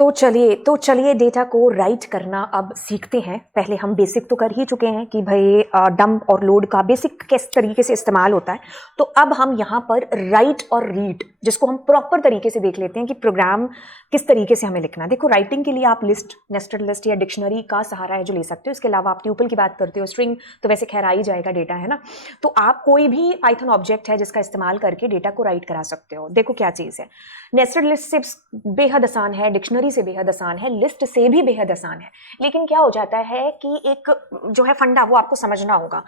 तो चलिए डेटा को राइट करना अब सीखते हैं। पहले हम बेसिक तो कर ही चुके हैं कि भाई डंप और लोड का बेसिक किस तरीके से इस्तेमाल होता है। तो अब हम यहाँ पर राइट और रीड, जिसको हम प्रॉपर तरीके से देख लेते हैं कि प्रोग्राम किस तरीके से हमें लिखना है। देखो, राइटिंग के लिए आप लिस्ट, नेस्टेड लिस्ट या डिक्शनरी का सहारा है जो ले सकते हो। इसके अलावा आप ट्यूपल की बात करते हो, स्ट्रिंग तो वैसे खैर आ ही जाएगा, डेटा है ना। तो आप कोई भी पाइथन ऑब्जेक्ट है जिसका इस्तेमाल करके डेटा को राइट करा सकते हो। देखो क्या चीज़ है, नेस्टेड लिस्ट से बेहद आसान है, डिक्शनरी से बेहद आसान है, लिस्ट से भी बेहद आसान है। लेकिन क्या हो जाता है कि एक जो है फंडा, वो आपको समझना होगा।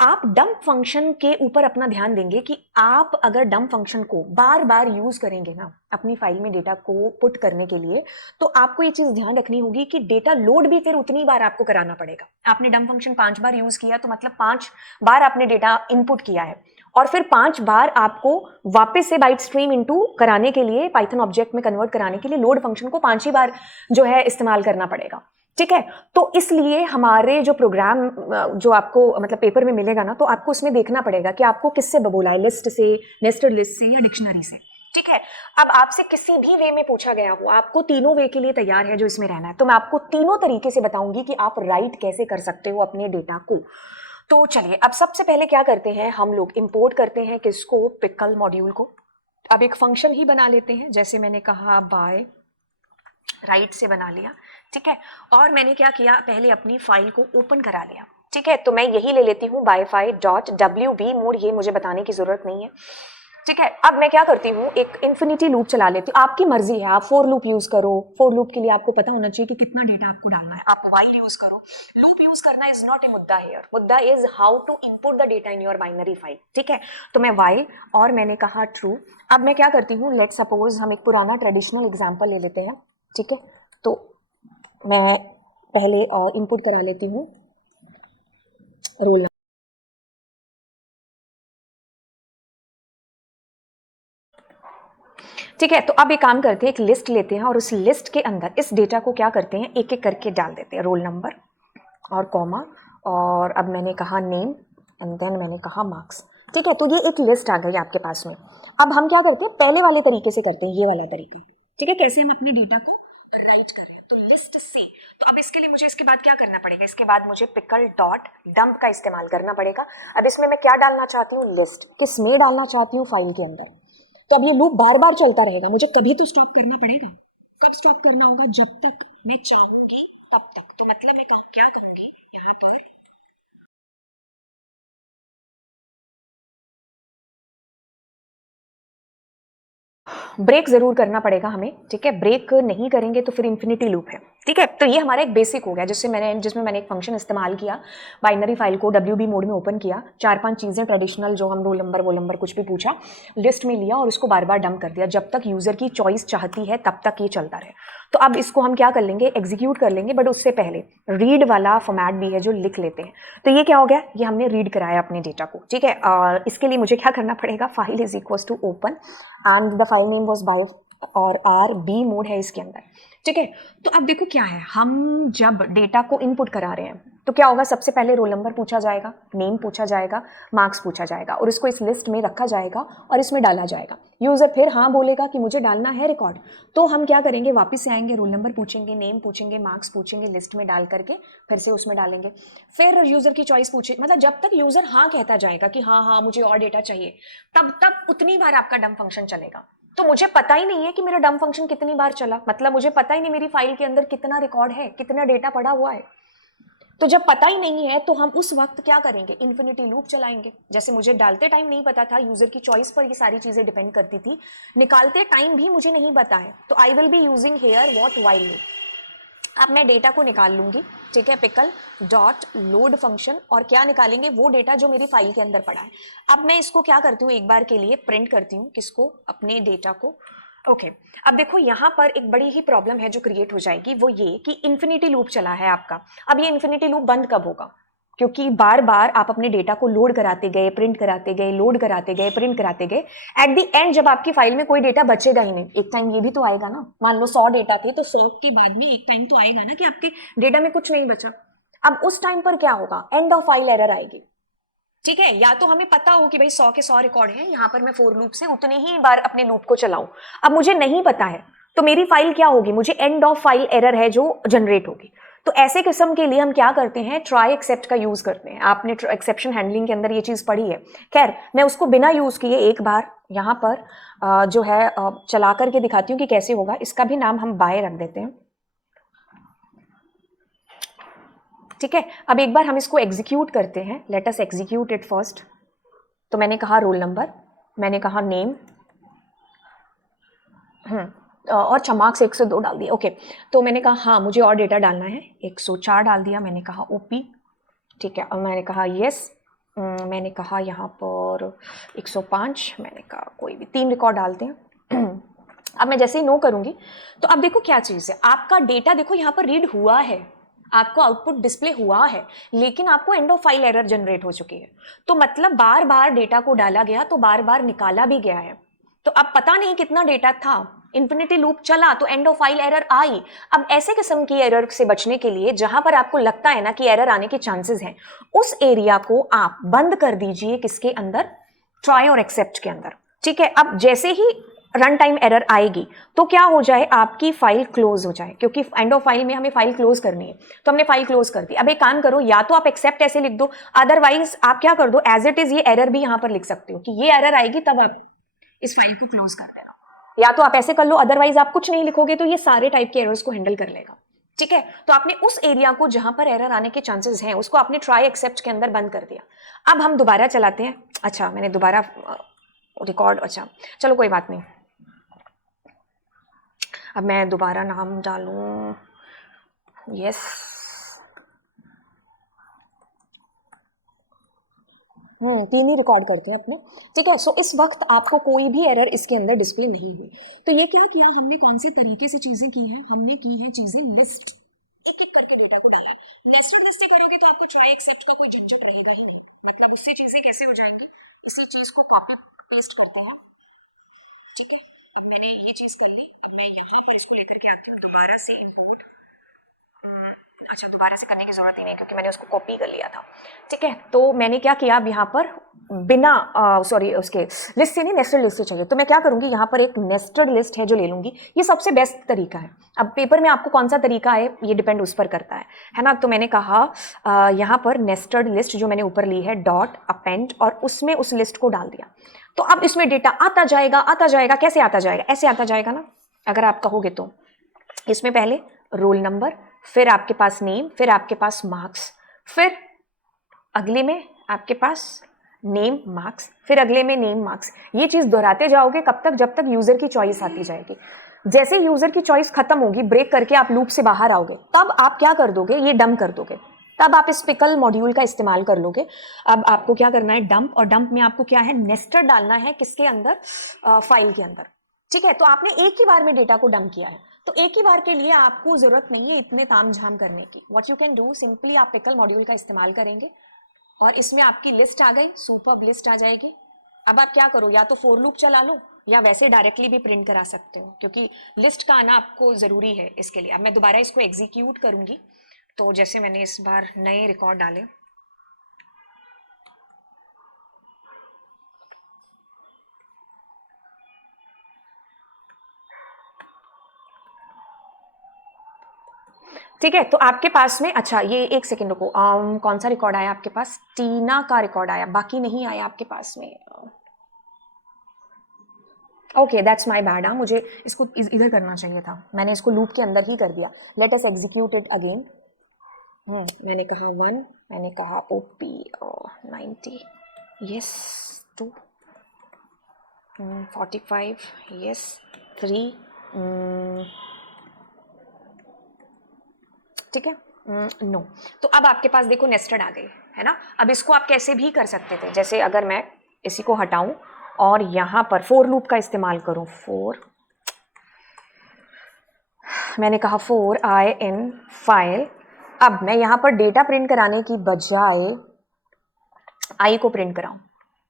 आप डंप फंक्शन के ऊपर अपना ध्यान देंगे कि आप अगर डंप फंक्शन को बार बार यूज करेंगे ना अपनी फाइल में डेटा को पुट करने के लिए, तो आपको ये चीज ध्यान रखनी होगी कि डेटा लोड भी फिर उतनी बार आपको कराना पड़ेगा। आपने डंप फंक्शन 5 बार यूज किया तो मतलब 5 बार आपने डेटा इनपुट किया है, और फिर 5 बार आपको वापस से बाइट स्ट्रीम इनटू कराने के लिए, पाइथन ऑब्जेक्ट में कन्वर्ट कराने के लिए लोड फंक्शन को 5 ही बार जो है इस्तेमाल करना पड़ेगा। ठीक है, तो इसलिए हमारे जो प्रोग्राम जो आपको मतलब पेपर में मिलेगा ना, तो आपको उसमें देखना पड़ेगा कि आपको किससे बोला है, लिस्ट से, नेस्टेड लिस्ट से या डिक्शनरी से। ठीक है, अब आपसे किसी भी वे में पूछा गया हो, आपको तीनों वे के लिए तैयार है जो इसमें रहना है, तो मैं आपको तीनों तरीके से बताऊंगी कि आप राइट कैसे कर सकते हो अपने डेटा को। तो चलिए, अब सबसे पहले क्या करते हैं, हम लोग इंपोर्ट करते हैं किसको, पिकल मॉड्यूल को। अब एक फंक्शन ही बना लेते हैं, जैसे मैंने कहा बाय राइट से बना लिया। ठीक है, और मैंने क्या किया, पहले अपनी फाइल को ओपन करा लिया। ठीक है, तो मैं यही ले लेती हूँ byfile.wb मोड, ये मुझे बताने की जरूरत नहीं है। ठीक है, अब मैं क्या करती हूँ, एक इन्फिनिटी लूप चला लेती हूँ। आपकी मर्जी है, आप फॉर लूप यूज करो। फॉर लूप के लिए आपको पता होना चाहिए कि कितना डेटा आपको डालना है। आप व्हाइल यूज करो, लूप यूज करना इज नॉट ए मुद्दा हियर, मुद्दा is how to input the data in your binary file. ठीक है, तो मैं व्हाइल और मैंने कहा ट्रू। अब मैं क्या करती हूँ, लेट सपोज हम एक पुराना ट्रेडिशनल एग्जाम्पल ले लेते हैं। ठीक है, तो मैं पहले इनपुट करा लेती हूँ रोल। ठीक है, तो अब एक काम करते हैं, एक लिस्ट लेते हैं और उस लिस्ट के अंदर इस डेटा को क्या करते हैं, एक एक करके डाल देते हैं, रोल नंबर और कॉमा, और अब मैंने कहा नेम एंड देन मैंने कहा मार्क्स। ठीक है, तो ये एक लिस्ट आ गई आपके पास में। अब हम क्या करते हैं, पहले वाले तरीके से करते हैं, ये वाला तरीका। ठीक है, कैसे हम अपने डेटा को राइट कर रहे हैं, तो लिस्ट से। तो अब इसके लिए मुझे इसके बाद क्या करना पड़ेगा, इसके बाद मुझे पिकल डॉट डंप का इस्तेमाल करना पड़ेगा। अब इसमें मैं क्या डालना चाहती हूँ, लिस्ट किस में डालना चाहती हूँ, फाइल के अंदर। तो अब ये लूप बार बार चलता रहेगा, मुझे कभी तो स्टॉप करना पड़ेगा। कब स्टॉप करना होगा, जब तक मैं चाहूंगी तब तक। तो मतलब मैं क्या कहूंगी यहाँ पर, ब्रेक जरूर करना पड़ेगा हमें। ठीक है, ब्रेक नहीं करेंगे तो फिर इन्फिनिटी लूप है। ठीक है, तो ये हमारा एक बेसिक हो गया जिसमें मैंने एक फंक्शन इस्तेमाल किया, बाइनरी फाइल को WB मोड में ओपन किया, 4-5 चीजें ट्रेडिशनल जो हम रोल नंबर वो नंबर कुछ भी पूछा, लिस्ट में लिया और उसको बार बार डंप कर दिया, जब तक यूजर की चॉइस चाहती है तब तक ये चलता रहे। तो अब इसको हम क्या कर लेंगे, एग्जीक्यूट कर लेंगे, बट उससे पहले रीड वाला फॉर्मेट भी है जो लिख लेते हैं। तो ये क्या हो गया, ये हमने रीड कराया अपने डेटा को। ठीक है, इसके लिए मुझे क्या करना पड़ेगा, file is equal to open and the file name was by, और RB मोड है इसके अंदर। ठीक है, तो अब देखो क्या है, हम जब डेटा को इनपुट करा रहे हैं तो क्या होगा, सबसे पहले रोल नंबर पूछा जाएगा, नेम पूछा जाएगा, मार्क्स पूछा जाएगा, और इसको इस लिस्ट में रखा जाएगा और इसमें डाला जाएगा। यूजर फिर हाँ बोलेगा कि मुझे डालना है रिकॉर्ड, तो हम क्या करेंगे, वापस से आएंगे, रोल नंबर पूछेंगे, नेम पूछेंगे, मार्क्स पूछेंगे, लिस्ट में डाल करके फिर से उसमें डालेंगे। फिर यूजर की चॉइस पूछे, मतलब जब तक यूजर हाँ कहता जाएगा कि हाँ हाँ मुझे और डेटा चाहिए, तब तक उतनी बार आपका डंप फंक्शन चलेगा। तो मुझे पता ही नहीं है कि मेरा डंप फंक्शन कितनी बार चला, मतलब मुझे पता ही नहीं मेरी फाइल के अंदर कितना रिकॉर्ड है, कितना डेटा पड़ा हुआ है। तो जब पता ही नहीं है तो हम उस वक्त क्या करेंगे, इन्फिनिटी लूप चलाएंगे। जैसे मुझे डालते टाइम नहीं पता था, यूजर की चॉइस पर ये सारी चीजें डिपेंड करती थी, निकालते टाइम भी मुझे नहीं पता है, तो I will be using here what, while loop. अब मैं डेटा को निकाल लूंगी। ठीक है, पिकल डॉट लोड फंक्शन, और क्या निकालेंगे, वो डेटा जो मेरी फाइल के अंदर पड़ा है। अब मैं इसको क्या करती हूँ, एक बार के लिए प्रिंट करती हूँ, किसको, अपने डेटा को। ओके, अब देखो यहाँ पर एक बड़ी ही प्रॉब्लम है जो क्रिएट हो जाएगी, वो ये कि इन्फिनिटी लूप चला है आपका। अब ये इन्फिनिटी लूप बंद कब होगा, क्योंकि बार बार आप अपने डेटा को लोड कराते गए, प्रिंट कराते गए, लोड कराते गए, प्रिंट कराते गए, एट द एंड जब आपकी फाइल में कोई डेटा बचेगा ही नहीं, एक टाइम ये भी तो आएगा ना, मान लो 100 डेटा थे तो 100 के बाद में एक टाइम तो आएगा ना कि आपके डेटा में कुछ नहीं बचा। अब उस टाइम पर क्या होगा, एंड ऑफ फाइल एरर आएगी। ठीक है, या तो हमें पता हो कि भाई 100 के 100 रिकॉर्ड हैं, यहां पर मैं फॉर लूप से उतने ही बार अपने लूप को चलाऊं। अब मुझे नहीं पता है, तो मेरी फाइल क्या होगी, मुझे एंड ऑफ फाइल एरर है जो जनरेट होगी। तो ऐसे किस्म के लिए हम क्या करते हैं, ट्राई एक्सेप्ट का यूज करते हैं। आपने एक्सेप्शन हैंडलिंग के अंदर ये चीज पढ़ी है। खैर मैं उसको बिना यूज किए एक बार यहां पर जो है चला करके दिखाती हूँ कि कैसे होगा। इसका भी नाम हम बाय रख देते हैं, ठीक है। अब एक बार हम इसको एग्जीक्यूट करते हैं, let us execute it first. तो मैंने कहा रोल नंबर, मैंने कहा नेम, और अच्छा मार्क्स 102 डाल दिया, ओके। तो मैंने कहा हाँ मुझे और डेटा डालना है, 104 डाल दिया। मैंने कहा ओपी, ठीक है। अब मैंने कहा यस, मैंने कहा यहाँ पर 105, मैंने कहा कोई भी 3 रिकॉर्ड डालते हैं। अब मैं जैसे ही नो करूंगी तो अब देखो क्या चीज़ है, आपका डेटा देखो यहाँ पर रीड हुआ है, आपको आउटपुट डिस्प्ले हुआ है, लेकिन आपको and of file error generate हो चुकी है। तो मतलब बार बार डेटा को डाला गया तो बार बार निकाला भी गया है। तो अब पता नहीं कितना डेटा था, इन्फिनिटी लूप चला तो एंड ऑफ फाइल एरर आई। अब ऐसे किस्म की एरर से बचने के लिए जहां पर आपको लगता है ना कि एरर आने के चांसेस हैं, उस एरिया को आप बंद कर दीजिए, किसके अंदर, ट्राई और एक्सेप्ट के अंदर, ठीक है। अब जैसे ही रन टाइम एरर आएगी तो क्या हो जाए, आपकी फाइल क्लोज हो जाए, क्योंकि एंड ऑफ फाइल में हमें फाइल क्लोज करनी है। तो हमने फाइल क्लोज कर दी। अब एक काम करो, या तो आप एक्सेप्ट ऐसे लिख दो, अदरवाइज आप क्या कर दो, एज इट इज ये एरर भी यहां पर लिख सकते हो कि ये एरर आएगी तब आप इस फाइल को क्लोज कर देना। या तो आप ऐसे कर लो, अदरवाइज आप कुछ नहीं लिखोगे तो ये सारे टाइप के एरर्स को हैंडल कर लेगा, ठीक है। तो आपने उस एरिया को जहां पर एरर आने के चांसेस हैं उसको आपने ट्राई एक्सेप्ट के अंदर बंद कर दिया। अब हम दोबारा चलाते हैं। अच्छा मैंने दोबारा रिकॉर्ड, अच्छा चलो कोई बात नहीं। अब मैं दोबारा नाम डालूं, यस, तीन ही रिकॉर्ड करते हैं अपने, ठीक है। सो इस वक्त आपको कोई भी एरर इसके अंदर डिस्प्ले नहीं हुई। तो ये क्या किया हमने, कौन से तरीके से चीजें की हैं, हमने की है चीजें लिस्ट, एक एक करके डेटा को डाला। नेस्टेड लिस्ट करोगे तो आपको ट्राई एक्सेप्ट का कोई झंझट रहेगा ही नहीं। मतलब उससे चीजें कैसे हो जाएंगी, इसी चीज को कॉपी पेस्ट करते हैं, ठीक है। मैंने ये चीज कर ली, मैं ये इसको लेकर के आती हूँ दोबारा से। अच्छा दोबारा से करने की जरूरत ही नहीं क्योंकि मैंने उसको कॉपी कर लिया था, ठीक है। तो मैंने क्या किया, अब यहाँ पर बिना सॉरी उसके लिस्ट से नहीं, नेस्टेड लिस्ट से चाहिए। तो मैं क्या करूंगी, यहाँ पर एक नेस्टेड लिस्ट है जो ले लूंगी, ये सबसे बेस्ट तरीका है। अब पेपर में आपको कौन सा तरीका है ये डिपेंड उस पर करता है ना। तो मैंने कहा यहाँ पर नेस्टेड लिस्ट जो मैंने ऊपर ली है, डॉट अपेंड, और उसमें उस लिस्ट को डाल दिया। तो अब इसमें डेटा आता जाएगा। कैसे आता जाएगा, ऐसे आता जाएगा ना, अगर आप कहोगे तो। इसमें पहले रोल नंबर, फिर आपके पास नेम, फिर आपके पास मार्क्स, फिर अगले में आपके पास नेम मार्क्स, फिर अगले में नेम मार्क्स। ये चीज दोहराते जाओगे कब तक, जब तक यूजर की चॉइस आती जाएगी। जैसे यूजर की चॉइस खत्म होगी, ब्रेक करके आप लूप से बाहर आओगे, तब आप क्या कर दोगे, ये डंप कर दोगे, तब आप इस पिकल मॉड्यूल का इस्तेमाल कर लोगे। अब आपको क्या करना है, डंप, और डंप में आपको क्या है, नेस्टेड डालना है, किसके अंदर, फाइल के अंदर, ठीक है। तो आपने एक ही बार में डेटा को डंप किया है, तो एक ही बार के लिए आपको जरूरत नहीं है इतने तामझाम करने की। What you can do, simply आप पिकल मॉड्यूल का इस्तेमाल करेंगे और इसमें आपकी लिस्ट आ गई, सुपर्ब लिस्ट आ जाएगी। अब आप क्या करो, या तो फॉर लूप चला लो या वैसे डायरेक्टली भी प्रिंट करा सकते हो, क्योंकि लिस्ट का आना आपको जरूरी है इसके लिए। अब मैं दोबारा इसको एग्जीक्यूट करूंगी, तो जैसे मैंने इस बार नए रिकॉर्ड डाले, ठीक है। तो आपके पास में, अच्छा ये एक सेकेंड रुको, कौन सा रिकॉर्ड आया आपके पास, टीना का रिकॉर्ड आया, बाकी नहीं आया आपके पास में। ओके दैट्स माय बैड, मुझे इसको इधर करना चाहिए था, मैंने इसको लूप के अंदर ही कर दिया। Let us execute it again. मैंने कहा 1, मैंने कहा ओपी 90, यस 2, 45, यस 3, ठीक है, नो। तो अब आपके पास देखो नेस्टेड आ गई है ना। अब इसको आप कैसे भी कर सकते थे, जैसे अगर मैं इसी को हटाऊं और यहां पर फोर लूप का इस्तेमाल करूं, फोर, मैंने कहा फोर आई इन फाइल। अब मैं यहां पर डेटा प्रिंट कराने की बजाय आई को प्रिंट कराऊं,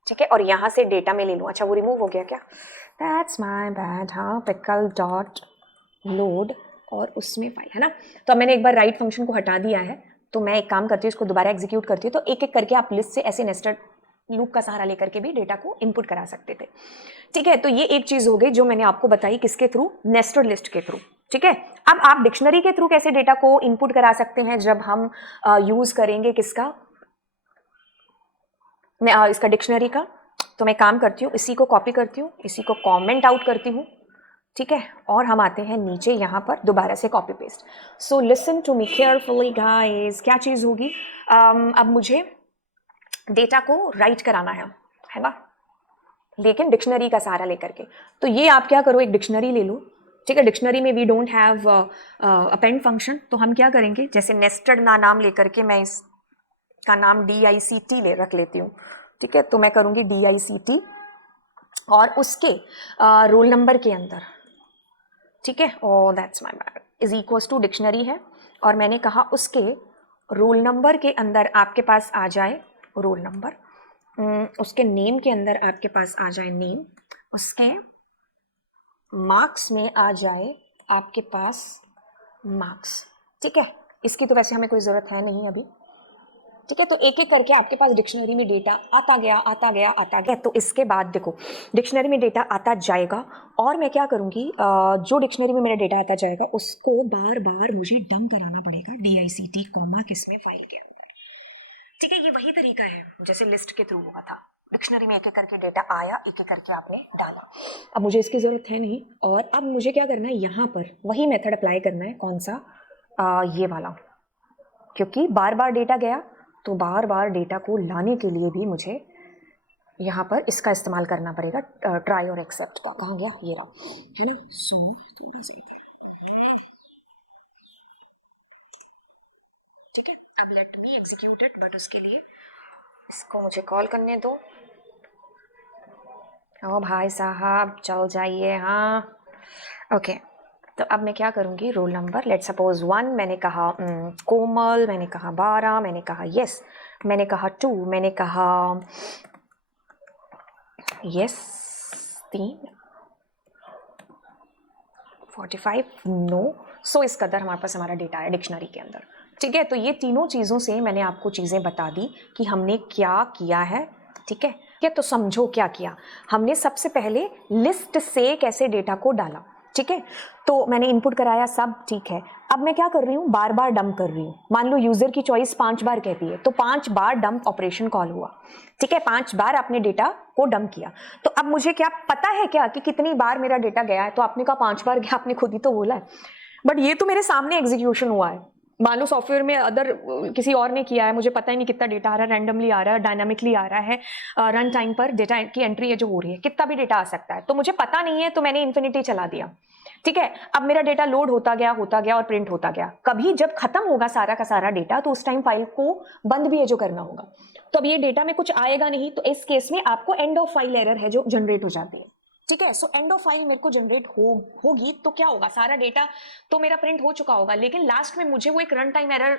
ठीक है, और यहां से डेटा में ले लूं। अच्छा वो रिमूव हो गया क्या, दैट्स माय बैड। हाँ पिकल डॉट लोड और उसमें फाइल है ना। तो अब मैंने एक बार राइट फंक्शन को हटा दिया है, तो मैं एक काम करती हूँ, इसको दोबारा एग्जीक्यूट करती हूँ। तो एक एक करके आप लिस्ट से ऐसे नेस्टेड लूप का सहारा लेकर के भी डेटा को इनपुट करा सकते थे। ठीक है, तो ये एक चीज हो गई जो मैंने आपको बताई, किसके थ्रू, नेस्टेड लिस्ट के थ्रू। ठीक है, अब आप डिक्शनरी के थ्रू कैसे डेटा को इनपुट करा सकते हैं, जब हम यूज करेंगे किसका, इसका डिक्शनरी का। तो मैं काम करती हूँ, इसी को कॉपी करती हूँ, इसी को कमेंट आउट करती हूँ। ठीक है, और हम आते हैं नीचे यहाँ पर दोबारा से copy paste. So listen to me carefully guys, क्या चीज़ होगी, अब मुझे डेटा को राइट कराना है ना, लेकिन डिक्शनरी का सहारा लेकर के। तो ये आप क्या करो, एक डिक्शनरी ले लो। ठीक है, डिक्शनरी में we don't have append function, तो हम क्या करेंगे, जैसे नेस्टेड नाम लेकर के मैं इसका नाम DICT रख लेती हूँ। ठीक है, तो मैं करूँगी DICT और उसके रोल नंबर के अंदर, ठीक है, oh that's my bad, is equals to dictionary है, और मैंने कहा उसके रोल नंबर के अंदर आपके पास आ जाए रोल नंबर, उसके नेम के अंदर आपके पास आ जाए नेम, उसके मार्क्स में आ जाए आपके पास मार्क्स। ठीक है, इसकी तो वैसे हमें कोई ज़रूरत है नहीं अभी। ठीक है, तो एक एक करके आपके पास डिक्शनरी में डेटा आता गया। तो इसके बाद देखो, डिक्शनरी में डेटा आता जाएगा और मैं क्या करूँगी, जो डिक्शनरी में मेरा डेटा आता जाएगा उसको बार बार मुझे डंप कराना पड़ेगा DICT कॉमा किसमें, फाइल के अंदर। ठीक है, ये वही तरीका है जैसे लिस्ट के थ्रू हुआ था, डिक्शनरी में एक एक करके डेटा आया, एक एक करके आपने डाला। अब मुझे इसकी ज़रूरत है नहीं, और अब मुझे क्या करना है, यहाँ पर वही मेथड अप्लाई करना है, कौन सा, ये वाला, क्योंकि बार बार डेटा गया, तो बार बार डेटा को लाने के लिए भी मुझे यहाँ पर इसका इस्तेमाल करना पड़ेगा, ट्राई और एक्सेप्ट का। कहाँ गया, ये रहा, है ना। सो थोड़ा सा ठीक है, अब let me execute it, but उसके लिए इसको मुझे कॉल करने दो। ओ भाई साहब चल जाइए, हाँ ओके। तो अब मैं क्या करूँगी, रोल नंबर लेट सपोज 1, मैंने कहा कोमल, मैंने कहा 12, मैंने कहा यस, मैंने कहा 2, मैंने कहा यस 3, 45 नो। सो इस कदर हमारे पास हमारा डेटा है डिक्शनरी के अंदर। ठीक है, तो ये तीनों चीज़ों से मैंने आपको चीज़ें बता दी कि हमने क्या किया है। ठीक है, तो समझो क्या किया हमने। सबसे पहले लिस्ट से कैसे डेटा को डाला, ठीक है, तो मैंने इनपुट कराया, सब ठीक है। अब मैं क्या कर रही हूँ, बार बार डंप कर रही हूँ। मान लो यूजर की चॉइस 5 बार कहती है, तो 5 बार डंप ऑपरेशन कॉल हुआ। ठीक है, 5 बार आपने डेटा को डंप किया। तो अब मुझे क्या पता है क्या कि कितनी बार मेरा डेटा गया है, तो आपने कहा 5 बार गया, आपने खुद ही तो बोला है, बट ये तो मेरे सामने एग्जीक्यूशन हुआ है। मान लो सॉफ्टवेयर में अदर किसी और ने किया है, मुझे पता ही नहीं कितना डेटा आ रहा है, रैंडमली आ रहा है, डायनामिकली आ रहा है, रन टाइम पर डेटा की एंट्री है जो हो रही है, कितना भी डेटा आ सकता है, तो मुझे पता नहीं है, तो मैंने इन्फिनिटी चला दिया। ठीक है, अब मेरा डेटा लोड होता गया और प्रिंट होता गया। कभी जब खत्म होगा सारा का सारा डेटा, तो उस टाइम फाइल को बंद भी है जो करना होगा, तो अब ये डेटा में कुछ आएगा नहीं, तो इस केस में आपको एंड ऑफ फाइल एरर है जो जनरेट हो जाती है। ठीक है, सो एंड ऑफ फाइल मेरे को जनरेट होगी, तो क्या होगा, सारा डेटा तो मेरा प्रिंट हो चुका होगा, लेकिन लास्ट में मुझे वो एक रन टाइम एरर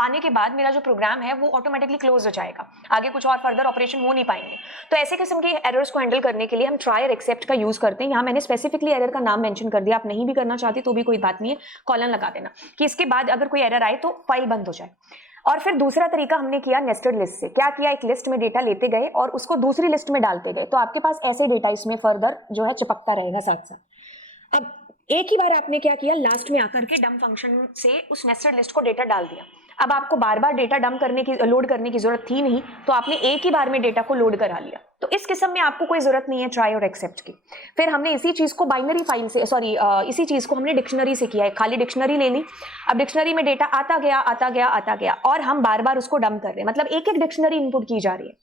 आने के बाद मेरा जो प्रोग्राम है वो ऑटोमेटिकली क्लोज हो जाएगा, आगे कुछ और फर्दर ऑपरेशन हो नहीं पाएंगे। तो ऐसे किस्म के एरर्स को हैंडल करने के लिए हम ट्राई और एक्सेप्ट का यूज करते हैं। यहाँ मैंने स्पेसिफिकली एरर का नाम मेंशन कर दिया, आप नहीं भी करना चाहते तो भी कोई बात नहीं है, कॉलन लगा देना कि इसके बाद अगर कोई एरर आए तो फाइल बंद हो जाए। और फिर दूसरा तरीका हमने किया नेस्टेड लिस्ट से। क्या किया, एक लिस्ट में डेटा लेते गए और उसको दूसरी लिस्ट में डालते गए, तो आपके पास ऐसे डेटा इसमें फर्दर जो है चिपकता रहेगा साथ साथ। अब एक ही बार आपने क्या किया, लास्ट में आकर के डंप फंक्शन से उस नेस्टेड लिस्ट को डेटा डाल दिया। अब आपको बार बार डेटा डंप करने की, लोड करने की जरूरत थी नहीं, तो आपने एक ही बार में डेटा को लोड करा लिया। तो इस किस्म में आपको कोई जरूरत नहीं है ट्राई और एक्सेप्ट की। फिर हमने इसी चीज को बाइनरी फाइल से, इसी चीज को हमने डिक्शनरी से किया है। खाली डिक्शनरी ले ली, अब डिक्शनरी में डेटा आता गया और हम बार बार उसको डंप कर रहे हैं, मतलब एक एक डिक्शनरी इनपुट की जा रही है।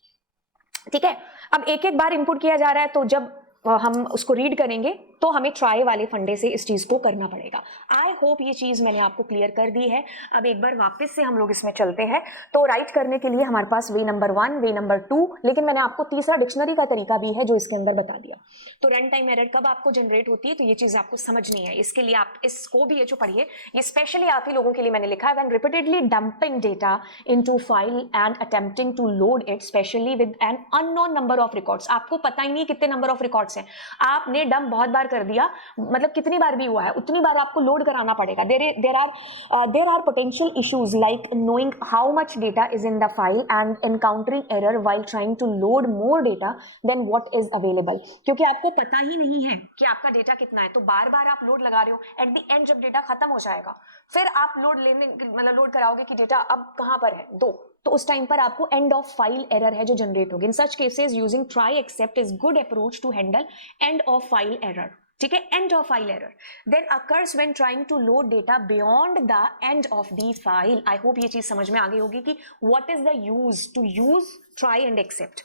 ठीक है, अब एक एक बार इनपुट किया जा रहा है, तो जब हम उसको रीड करेंगे तो हमें ट्राई वाले फंडे से इस चीज़ को करना पड़ेगा। आई होप ये चीज़ मैंने आपको क्लियर कर दी है। अब एक बार वापस से हम लोग इसमें चलते हैं। तो राइट करने के लिए हमारे पास वे नंबर 1, वे नंबर 2, लेकिन मैंने आपको तीसरा डिक्शनरी का तरीका भी है जो इसके अंदर बता दिया। तो रन टाइम एरर कब आपको जनरेट होती है, तो ये चीज़ आपको समझनी है। इसके लिए आप इसको भी ये जो पढ़िए, ये स्पेशली आप ही लोगों के लिए मैंने लिखा है। When repeatedly dumping data into file and attempting to load it specially with an unknown number of records. आपको पता ही नहीं कितने नंबर ऑफ रिकॉर्ड्स हैं, आपने डंप बहुत बार कर दिया, मतलब कितनी बार भी हुआ है उतनी बार आपको लोड कराना पड़ेगा. There are potential issues like knowing how much data is in the file and encountering error while trying to load more data than what is available. क्योंकि आपको पता ही नहीं है कि आपका डेटा कितना है, तो बार बार आप लोड लगा रहे हो. एट द एंड जब डेटा खत्म हो जाएगा फिर आप लोड कराओगे कि डेटा अब कहां पर है 2, तो उस टाइम पर आपको एंड ऑफ फाइल एरर है जो जनरेट होगी. In such cases using try except is good approach to handle end of file error. ठीक है, end of file error then occurs when trying to load data beyond the end of the file. I hope ये चीज समझ में आ गई होगी कि what is the use to use try and accept.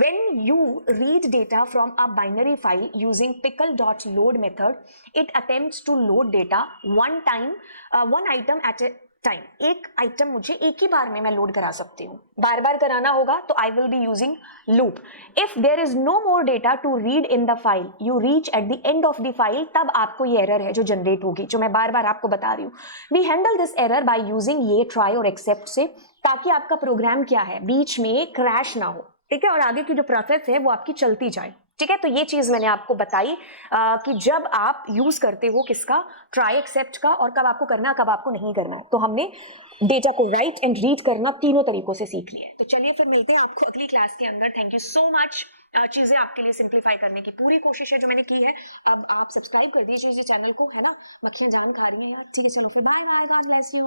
When you read data from a binary file using pickle.load method, it attempts to load data one item at a time. एक item मुझे एक ही बार में मैं load करा सकती हूँ. बार बार कराना होगा तो I will be using loop. If there is no more data to read in the file, you reach at the end of the file, तब आपको ये एरर है जो जनरेट होगी, जो मैं बार बार आपको बता रही हूँ. We handle this error by using ये try और accept से, ताकि आपका प्रोग्राम क्या है बीच में क्रैश ना हो. ठीक है, और आगे की जो प्रोसेस है वो आपकी चलती जाए. ठीक है, तो ये चीज मैंने आपको बताई कि जब आप यूज करते हो किसका, ट्राई एक्सेप्ट का, और कब आपको करना है कब आपको नहीं करना है. तो हमने डेटा को राइट एंड रीड करना तीनों तरीकों से सीख लिया. तो चलिए फिर मिलते हैं आपको अगली क्लास के अंदर. Thank you so much. चीजें आपके लिए सिंप्लीफाई करने की पूरी कोशिश है जो मैंने की है. अब आप सब्सक्राइब कर दीजिए इस चैनल को, है ना. मक्खियां जान खा रही हैं यार. ठीक है, चलो फिर bye bye, God bless you.